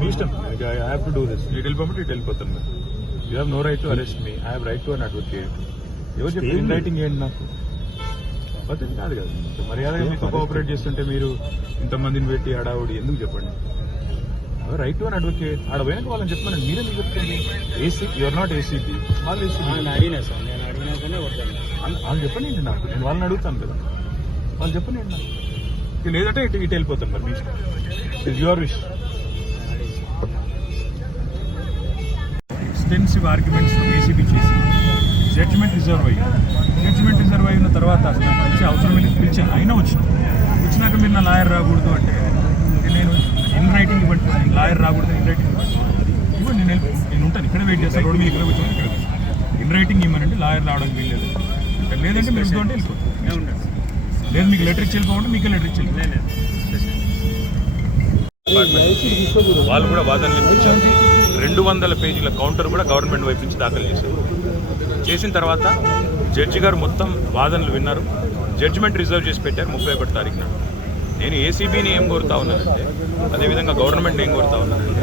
మీ ఇష్టం. I have to do this. You వెళ్ళిపోమంటే ఇటు వెళ్ళిపోతాను. You have no right to arrest me. I have right to an advocate. ఎవరు చెప్పి in writing ఏంటి నాకు పద్ధతి కాదు కదా. మర్యాదగా మీతో కోఆపరేట్ చేస్తుంటే మీరు ఇంతమందిని పెట్టి హడావుడి ఎందుకు చెప్పండి. Right to an advocate. ఆడ పోయినాక వాళ్ళని చెప్పమని మీరే మీకు చెప్తుంది. యూఆర్ నాట్ ఏసీపీ, వాళ్ళు ఏసీపీ. వాళ్ళు చెప్పండి నాకు, నేను వాళ్ళని అడుగుతాను కదా, వాళ్ళు చెప్పండి నాకు. లేదంటే ఇటు వెళ్ళిపోతాను. మరి మీ ఇష్టం. It's your wish. Extensive arguments ACB చేసి జడ్జిమెంట్ రిజర్వ్ అయిన తర్వాత అసలు పిలిచే అవసరం వెళ్ళి పిలిచాను. అయినా వచ్చినాక మీరు నా లాయర్ రాకూడదు అంటే నేను ఇన్ రైటింగ్ ఇవ్వండి. లాయర్ రాకూడదు, ఇన్ రైటింగ్ ఇవ్వండి. నేను ఉంటాను ఇక్కడే వెయిట్ చేస్తాను. రోడ్డు మీద ఇక్కడ కూర్చొని ఇక్కడ ఇన్ రైటింగ్ ఇవ్వమంటే లాయర్ రావడానికి వీల్లేదు. లేదంటే మీరు ఇంట్లో వెళ్ళిపోతాం. లేదు మీకు లెటర్ ఇచ్చి వెళ్ళిపోమంటే మీకే లెటర్ ఇచ్చి వాళ్ళు కూడా వాదనలు వినిపించారు. 200 పేజీల కౌంటర్ కూడా గవర్నమెంట్ వైపు నుంచి దాఖలు చేశారు. చేసిన తర్వాత జడ్జి గారు మొత్తం వాదనలు విన్నారు. జడ్జిమెంట్ రిజర్వ్ చేసి పెట్టారు 31 తారీఖున. నేను ఏసీబీని ఏం కోరుతా ఉన్నానంటే, అదేవిధంగా గవర్నమెంట్ ఏం కోరుతా ఉన్నానంటే,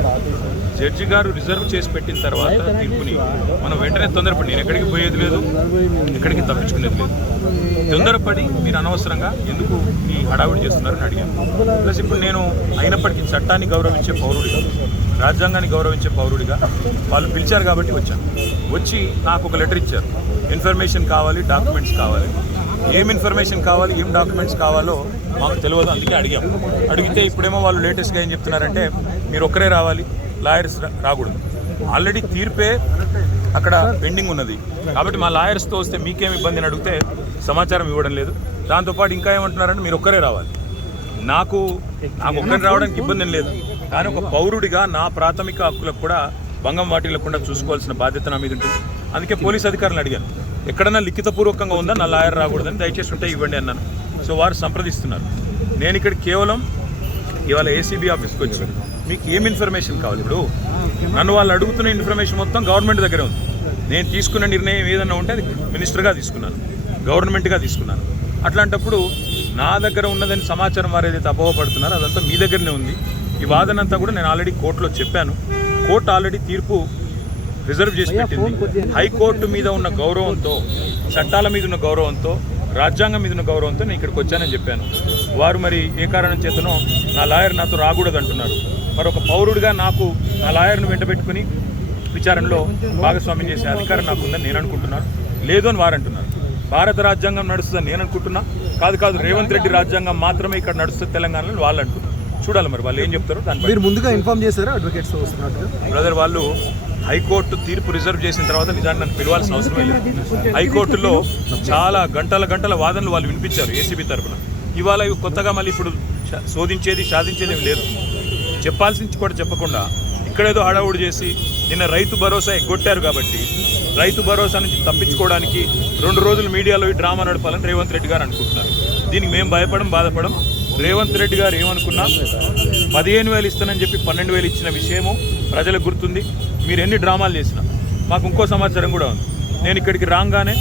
జడ్జి గారు రిజర్వ్ చేసి పెట్టిన తర్వాత తీర్పుని మనం వెంటనే తొందరపడి, నేను ఎక్కడికి పోయేది లేదు, ఎక్కడికి తప్పించుకునేది లేదు, తొందరపడి మీరు అనవసరంగా ఎందుకు ఈ హడావిడి చేస్తున్నారని అడిగాను. ప్లస్ ఇప్పుడు నేను అయినప్పటికీ చట్టాన్ని గౌరవించే పౌరుడిగా, రాజ్యాంగాన్ని గౌరవించే పౌరుడిగా వాళ్ళు పిలిచారు కాబట్టి వచ్చాను. వచ్చి నాకు ఒక లెటర్ ఇచ్చారు. ఇన్ఫర్మేషన్ కావాలి, డాక్యుమెంట్స్ కావాలి. ఏం ఇన్ఫర్మేషన్ కావాలి, ఏం డాక్యుమెంట్స్ కావాలో మాకు తెలియదు. అందుకే అడిగితే ఇప్పుడేమో వాళ్ళు లేటెస్ట్గా ఏం చెప్తున్నారంటే, మీరు ఒక్కరే రావాలి, లాయర్స్ రాకూడదు. ఆల్రెడీ తీర్పే అక్కడ పెండింగ్ ఉన్నది కాబట్టి మా లాయర్స్తో వస్తే మీకేం ఇబ్బంది అని అడిగితే సమాచారం ఇవ్వడం లేదు. దాంతోపాటు ఇంకా ఏమంటున్నారంటే మీరు ఒక్కరే రావాలి. నాకు ఒక్కరే రావడానికి ఇబ్బంది ఏం లేదు, కానీ ఒక పౌరుడిగా నా ప్రాథమిక హక్కులకు కూడా భంగం వాటిల్లకుండా చూసుకోవాల్సిన బాధ్యత నా మీద ఉంటుంది. అందుకే పోలీస్ అధికారులను అడిగాను, ఎక్కడన్నా లిఖితపూర్వకంగా ఉందా నా లాయర్ రాకూడదని, దయచేసి ఉంటే ఇవ్వండి అన్నాను. సో వారు సంప్రదిస్తున్నారు. నేను ఇక్కడ కేవలం ఇవాళ ఏసీబీ ఆఫీస్కి వచ్చాను. మీకు ఏం ఇన్ఫర్మేషన్ కావాలి? ఇప్పుడు నన్ను వాళ్ళు అడుగుతున్న ఇన్ఫర్మేషన్ మొత్తం గవర్నమెంట్ దగ్గరే ఉంది. నేను తీసుకున్న నిర్ణయం ఏదన్నా ఉంటే అది మినిస్టర్గా తీసుకున్నాను, గవర్నమెంట్గా తీసుకున్నాను. అట్లాంటప్పుడు నా దగ్గర ఉన్నదని సమాచారం వారు ఏదైతే అపోహపడుతున్నారో అదంతా మీ దగ్గరనే ఉంది. ఈ వాదన అంతా కూడా నేను ఆల్రెడీ కోర్టులో చెప్పాను. కోర్టు ఆల్రెడీ తీర్పు రిజర్వ్ చేసి పెట్టింది. హైకోర్టు మీద ఉన్న గౌరవంతో, చట్టాల మీద ఉన్న గౌరవంతో, రాజ్యాంగం మీద ఉన్న గౌరవంతో నేను ఇక్కడికి వచ్చానని చెప్పాను. వారు మరి ఏ కారణం చేతనో నా లాయర్ నాతో రాకూడదు అంటున్నారు. మరి ఒక పౌరుడిగా నాకు నా లాయర్ను వెంటబెట్టుకుని విచారణలో భాగస్వామ్యం చేసే అధికారం నాకుందని నేను అనుకుంటున్నాను. లేదు అని వారు అంటున్నారు. భారత రాజ్యాంగం నడుస్తుందని నేను అనుకుంటున్నా. కాదు రేవంత్ రెడ్డి రాజ్యాంగం మాత్రమే ఇక్కడ నడుస్తుంది తెలంగాణలో వాళ్ళు అంటున్నారు. చూడాలి మరి వాళ్ళు ఏం చెప్తారో. దాని మీరు ముందుగా ఇన్ఫార్మ్ చేశారా అడ్వకేట్స్ వస్తున్నట్టుగా? బ్రదర్, వాళ్ళు హైకోర్టు తీర్పు రిజర్వ్ చేసిన తర్వాత నిజాన్ని నన్ను పిలవాల్సిన అవసరమే లేదు. హైకోర్టులో చాలా గంటల వాదనలు వాళ్ళు వినిపించారు ఏసీబీ తరఫున. ఇవాళ కొత్తగా మళ్ళీ ఇప్పుడు శోధించేది సాధించేది ఏమి లేదు. చెప్పాల్సింది కూడా చెప్పకుండా ఇక్కడేదో హడావుడి చేసి నిన్న రైతు భరోసా ఎగ్గొట్టారు కాబట్టి రైతు భరోసా నుంచి తప్పించుకోవడానికి 2 రోజులు మీడియాలో ఈ డ్రామా నడపాలని రేవంత్ రెడ్డి గారు అనుకుంటున్నారు. దీనికి మేము బాధపడం. రేవంత్ రెడ్డి గారు ఏమనుకున్నా 15,000 ఇస్తానని చెప్పి 12,000 ఇచ్చిన విషయము ప్రజలకు గుర్తుంది. మీరు ఎన్ని డ్రామాలు చేసినా మాకు ఇంకో సమాచారం కూడా ఉంది. నేను ఇక్కడికి రాగానే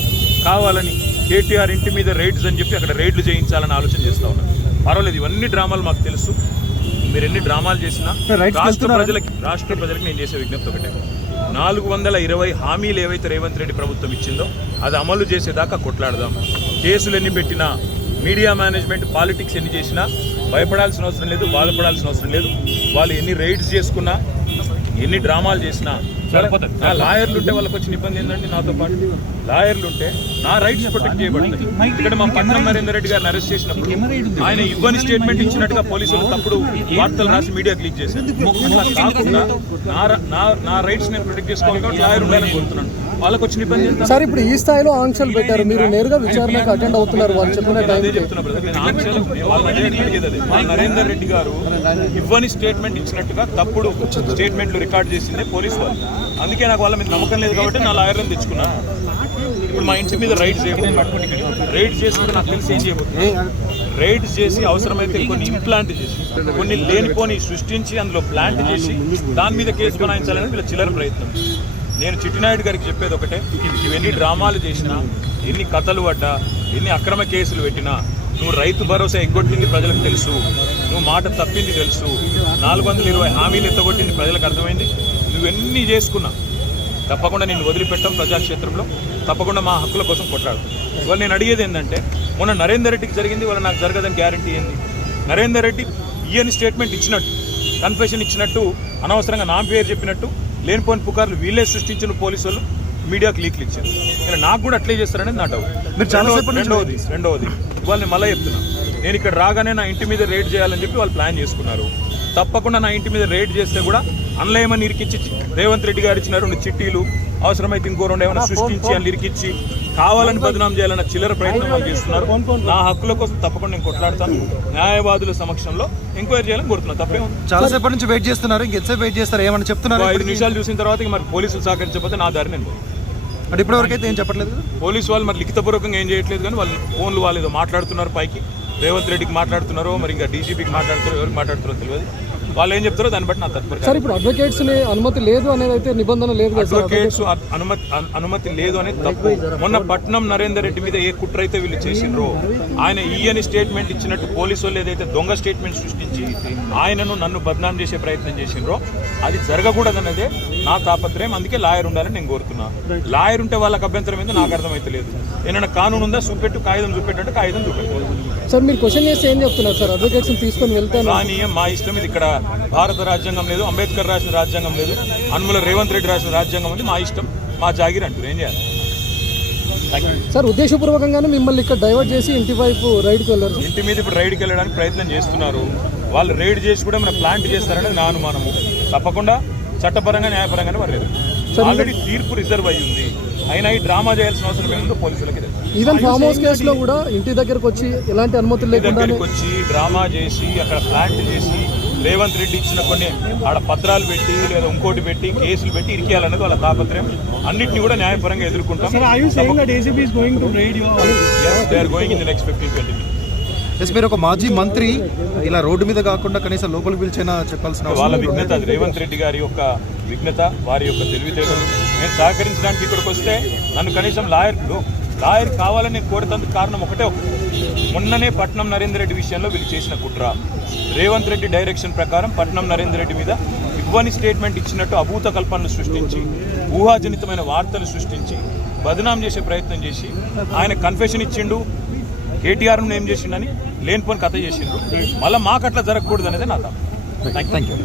కావాలని కేటీఆర్ ఇంటి మీద రైడ్స్ అని చెప్పి అక్కడ రైడ్లు చేయించాలని ఆలోచన చేస్తూ ఉన్నాను. పర్వాలేదు, ఇవన్నీ డ్రామాలు మాకు తెలుసు. మీరు ఎన్ని డ్రామాలు చేసినా రాష్ట్ర ప్రజలకి నేను చేసే విజ్ఞప్తి ఒకటే, 420 హామీలు ఏవైతే రేవంత్ రెడ్డి ప్రభుత్వం ఇచ్చిందో అది అమలు చేసేదాకా కొట్లాడదాం. కేసులు ఎన్ని పెట్టినా, మీడియా మేనేజ్మెంట్ పాలిటిక్స్ ఎన్ని చేసినా భయపడాల్సిన అవసరం లేదు, బాధపడాల్సిన అవసరం లేదు. వాళ్ళు ఎన్ని రైడ్స్ చేసుకున్నా, ఎన్ని డ్రామాలు చేసినా సరిపోతుంది. నా లాయర్లు ఉంటే వాళ్ళకి వచ్చిన ఇబ్బంది ఏంటంటే, నాతో పాటు లాయర్లు ఉంటే నా రైట్స్ ప్రొటెక్ట్ చేయబడతాయి. ఇక్కడ మా పట్నం నరేందర్ రెడ్డి గారిని అరెస్ట్ చేసినప్పుడు ఆయన ఇవ్వని స్టేట్మెంట్ ఇచ్చినట్టుగా పోలీసులు తప్పుడు వార్తలు రాసి మీడియా క్లిక్ చేశారు. అట్లా కాకుండా నా రైట్స్ నేను ప్రొటెక్ట్ చేసుకోవాలి కాబట్టి లాయర్ ఉండాలని కోరుతున్నాను. వాళ్ళకి వచ్చిన ఇబ్బంది ఏంటి సార్? ఇప్పుడు ఈ స్థాయిలో ఆంక్షలు పెట్టారు, మీరు నేరుగా విచారణకు అటెండ్ అవుతున్నారు. వాళ్ళు చెప్పిన అదే చెప్తున్నా బ్రదర్. నేను ఆంక్షలు మా నరేందర్ రెడ్డి గారు ఇవ్వని స్టేట్మెంట్ ఇచ్చినట్టుగా తప్పుడు స్టేట్మెంట్లు రికార్డ్ చేసిందే పోలీసు వాళ్ళు. అందుకే నాకు వాళ్ళ మీద నమ్మకం లేదు కాబట్టి నా లాయర్లను తెచ్చుకున్నాను. ఇప్పుడు మా ఇంటి మీద రైడ్స్ రైడ్స్ చేసుకుంటే నాకు తెలిసి ఏం చేయబోతుంది, రైడ్స్ చేసి అవసరమైతే కొన్ని ఇంప్లాంట్ చేసి కొన్ని లేనిపోని సృష్టించి అందులో ప్లాంట్ చేసి దాని మీద కేసు బనాయించాలని వీళ్ళ చిల్లర ప్రయత్నం. నేను చిట్టినాయుడు గారికి చెప్పేది ఒకటే, ఇవన్నీ డ్రామాలు చేసినా, ఎన్ని కథలు పడ్డా, ఎన్ని అక్రమ కేసులు పెట్టినా, నువ్వు రైతు భరోసా ఎగ్గొట్టింది ప్రజలకు తెలుసు, నువ్వు మాట తప్పింది తెలుసు, 420 హామీలు ఎత్తగొట్టింది ప్రజలకు అర్థమైంది. నువ్వెన్ని చేసుకున్నా తప్పకుండా నేను వదిలిపెట్టాం. ప్రజాక్షేత్రంలో తప్పకుండా మా హక్కుల కోసం కొట్లాడుతాం. ఇవాళ నేను అడిగేది ఏంటంటే, మొన్న నరేందర్ రెడ్డికి జరిగింది, వాళ్ళ నాకు జరగదని గ్యారంటీ ఏంది? నరేందర్ రెడ్డి ఈయన స్టేట్మెంట్ ఇచ్చినట్టు, కన్ఫెషన్ ఇచ్చినట్టు, అనవసరంగా నా పేరు చెప్పినట్టు లేనిపోని పుకార్లు వీళ్ళే సృష్టించిన పోలీసు వాళ్ళు మీడియాకు లీక్లు ఇచ్చారు. నేను నాకు కూడా అట్లే చేస్తారనేది నా డౌట్. రెండవది ఇవాళ నేను మళ్ళీ చెప్తున్నా, నేను ఇక్కడ రాగానే నా ఇంటి మీద రైడ్ చేయాలని చెప్పి వాళ్ళు ప్లాన్ చేసుకున్నారు. తప్పకుండా నా ఇంటి మీద రైడ్ చేస్తే కూడా అన్లయమని ఇరికిచ్చి రేవంత్ రెడ్డి గారు ఇచ్చిన 2 చిట్టీలు, అవసరమైతే ఇంకో 2 ఏమైనా సృష్టించి అని ఇరికిచ్చి కావాలని బదనాం చేయాలన్న చిల్లర ప్రయత్నం వాళ్ళు చేస్తున్నారు. నా హక్కుల కోసం తప్పకుండా నేను కొట్లాడతాను. న్యాయవాదుల సమక్షంలో ఎంక్వైరీ చేయాలని కోరుతున్నాను. తప్పే ఉంది. చాలాసేపటి నుంచి వెయిట్ చేస్తున్నారు, ఇంకెంతసేపు వెయిట్ చేస్తారు? ఏమని చెప్తున్నారు? 5 నిమిషాలు చూసిన తర్వాత మరి పోలీసులు సహకరించకపోతే నా దారి నేను అంటే ఇప్పటివరకు అయితే ఏం చెప్పట్లేదు పోలీసు వాళ్ళు. మరి లిఖితపూర్వకంగా ఏం చేయట్లేదు, కానీ వాళ్ళు ఫోన్లు వాళ్ళు ఏదో మాట్లాడుతున్నారు పైకి. రేవంత్ రెడ్డికి మాట్లాడుతున్నారో, మరి ఇంకా డీజీపీకి మాట్లాడుతున్నారో, ఎవరికి మాట్లాడుతున్నారో తెలియదు. వాళ్ళు ఏం చెప్తారో దాన్ని బట్టి నా తత్పర. సార్, ఇప్పుడు అడ్వకేట్స్ అనుమతి లేదు అనేది అయితే నిబంధన లేదు కదా? అడ్వకేట్స్ అనుమతి లేదు అనేది తప్పు. మొన్న పట్నం నరేందర్ రెడ్డి మీద ఏ కుట్ర అయితే వీళ్ళు చేసిండ్రో, ఆయన ఈయని స్టేట్మెంట్ ఇచ్చినట్టు పోలీసు వాళ్ళు ఏదైతే దొంగ స్టేట్మెంట్ సృష్టించి ఆయనను నన్ను బద్నాం చేసే ప్రయత్నం చేసిండ్రో అది జరగకూడదన్నదే నా తాపత్రయం. అందుకే లాయర్ ఉండాలని నేను కోరుతున్నా. లాయర్ ఉంటే వాళ్ళకి అభ్యంతరం ఏందో నాకు అర్థమైతే లేదు. ఏమైనా కానూన్ ఉందా? చూపెట్టు, కాగితం చూపెట్టు, కాగితం చూపెట్టు. సార్, మీరు క్వశ్చన్ చేస్తే ఏం చెప్తున్నారు సార్? అడ్వకేట్స్ తీసుకొని వెళ్తాను కానీ మా ఇష్టం ఇది. ఇక్కడ భారత రాజ్యాంగం లేదు, అంబేద్కర్ రాసిన రాజ్యాంగం లేదు, అనుమల రేవంత్ రెడ్డి రాసిన రాజ్యాంగం ఉంది. మా ఇష్టం, మా జాగిర్ అంటారు. ఏం చేయాలి సార్? ఉద్దేశపూర్వకంగానే మిమ్మల్ని ఇక్కడ డైవర్ట్ చేసి ఇంటి వైపు రైడ్కి వెళ్ళారు. ఇంటి మీద ఇప్పుడు రైడ్కి వెళ్ళడానికి ప్రయత్నం చేస్తున్నారు. వాళ్ళు రైడ్ చేసి కూడా మన ప్లాంట్ చేస్తారనేది నా అనుమానము. తప్పకుండా చట్టపరంగా న్యాయపరంగానే పర్లేదు. ఆల్రెడీ తీర్పు రిజర్వ్ అయ్యి ఉంది. అయినా ఈ డ్రామా చేయాల్సిన అవసరం ఏముందో పోలీసులకి తెలుసు. ఈవెన్ ఫామ్ హౌస్ కేసులో కూడా ఇంటి దగ్గరకు వచ్చి ఎలాంటి అనుమతులు లేకుండా వచ్చి డ్రామా చేసి అక్కడ ప్లాంట్ చేసి రేవంత్ రెడ్డి ఇచ్చిన కొన్ని ఆడ పత్రాలు పెట్టి లేదా ఇంకోటి పెట్టి కేసులు పెట్టి ఇరికేయాలనేది వాళ్ళ తాపత్రయం. అన్నింటినీ కూడా న్యాయపరంగా ఎదుర్కొంటాం. మీరు ఒక మాజీ మంత్రి ఇలా రోడ్డు మీద కాకుండా కనీసం లోపలికి పిలిచైనా చెప్పాల్సిన వాళ్ళ విఘ్నత, అది రేవంత్ రెడ్డి గారి యొక్క విఘ్నత, వారి యొక్క తెలివితేటలు. నేను సహకరించడానికి ఇక్కడికి వస్తే నన్ను కనీసం లాయర్ కావాలని నేను కోరేందుకు కారణం ఒకటే. మొన్ననే పట్నం నరేందర్ రెడ్డి విషయంలో వీళ్ళు చేసిన కుట్ర, రేవంత్ రెడ్డి డైరెక్షన్ ప్రకారం పట్నం నరేందర్ రెడ్డి మీద ఇవ్వని స్టేట్మెంట్ ఇచ్చినట్టు అభూత కల్పనలు సృష్టించి, ఊహాజనితమైన వార్తలు సృష్టించి బదనాం చేసే ప్రయత్నం చేసి ఆయన కన్ఫెషన్ ఇచ్చిండు, కేటీఆర్ను ఏం చేసిండని లేనిపోని కథ చేసిండ్రు. మళ్ళీ మాకు అట్లా జరగకూడదు అనేది నా థాట్. Thank you.